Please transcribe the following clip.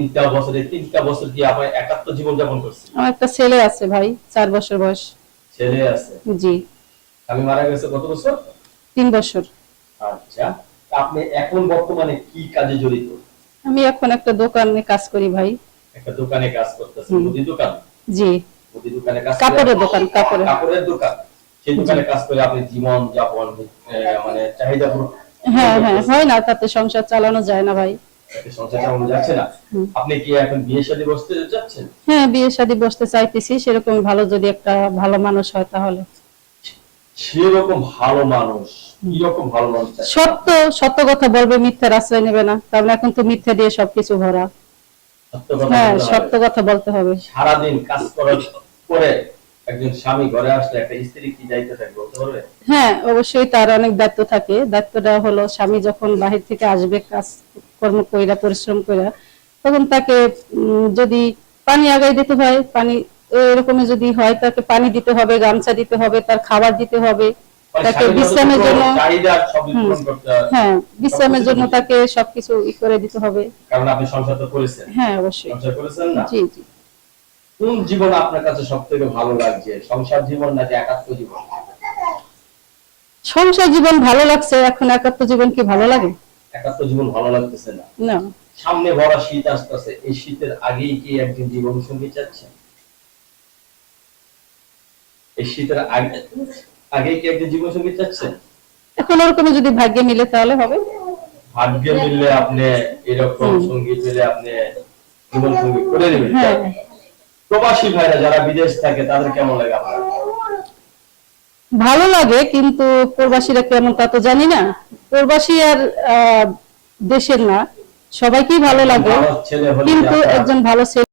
তিনটা বছর কি আপনি একাত্ম জীবন যাপন করছেন? আমার একটা ছেলে আছে ভাই, 4 বছর বয়স। ছেলে আছে? জি। স্বামী মারা গেছে কত বছর? 3 বছর। আচ্ছা, আপনি এখন বর্তমানে কি কাজে জড়িত? আমি এখন একটা দোকানে কাজ করি ভাই। একটা দোকানে কাজ করতেছেন? মুদি দোকান? জি। মুদি দোকানে কাজ কাপড়ের দোকান, কাপড়ের দোকান। সেই দোকানে কাজ করে আপনি জীবন যাপন মানে চাহিদা হ্যাঁ হ্যাঁ, হয় না, তাতে সংসার চালানো যায় না ভাই। সংসার চালানো যাচ্ছে না। আপনি কি এখন বিয়ে শাদী বসতে যাচ্ছেন? হ্যাঁ, বিয়ে শাদী বসতে চাইতেছি, সেরকম ভালো যদি একটা ভালো মানুষ হয় তাহলে। সেরকম ভালো মানুষ কিরকম ভালো মানুষ? সত্য সত্য কথা বলবে, মিথ্যার আশ্রয় নেবে না, কারণ এখন তো মিথ্যা দিয়ে সবকিছু ভরা। হ্যাঁ, সত্য কথা বলতে হবে। সারাদিন কাজ করার পরে একজন স্বামী ঘরে আসলে একটা স্ত্রী কি দায়িত্ব থাকে বলতে পারবে? হ্যাঁ, অবশ্যই তার অনেক দায়িত্ব থাকে। দায়িত্বটা হলো, স্বামী যখন বাহির থেকে আসবে কাজ কর্ম কইরা পরিশ্রম কইরা, তখন তাকে যদি পানি আগায় দিতে হয়, পানি এরকমই যদি হয়, তাকে পানি দিতে হবে, গামছা দিতে হবে, তার খাবার দিতে হবে, তাকে বিশ্রামের জন্য হ্যাঁ বিশ্রামের জন্য তাকে সবকিছু করে দিতে হবে। কারণ আপনি সংসার তো করেছেন। হ্যাঁ অবশ্যই। সংসার করেছেন না? জি জি। কোন জীবন আপনার কাছে সবথেকে ভালো লাগছে, সংসার জীবন নাকি একাত্ম জীবন? সংসার জীবন ভালো লাগছে, এখন একাত্ম জীবন কি ভালো লাগে? একাত্ম জীবন ভালো লাগতেছে না। না। সামনে বড় শীত আসতেছে, এই শীতের আগেই কি একজন জীবন সঙ্গী চাচ্ছেন? এই শীতের আগেই কি একজন জীবন সঙ্গী চাচ্ছেন? এখন ওরকম যদি ভাগ্যে মিলে তাহলে হবে। ভাগ্যে মিললে আপনি এরকম সঙ্গী পেলে আপনি জীবন সঙ্গী করে নেবেন। হ্যাঁ। প্রবাসী ভাইরা যারা বিদেশ থাকে তাদের কেমন লাগে আপনার? ভালো লাগে, কিন্তু প্রবাসীরা কেমন তা তো জানি না। প্রবাসী আর দেশের না, সবাইকেই ভালো লাগে, কিন্তু একজন ভালো ছেলে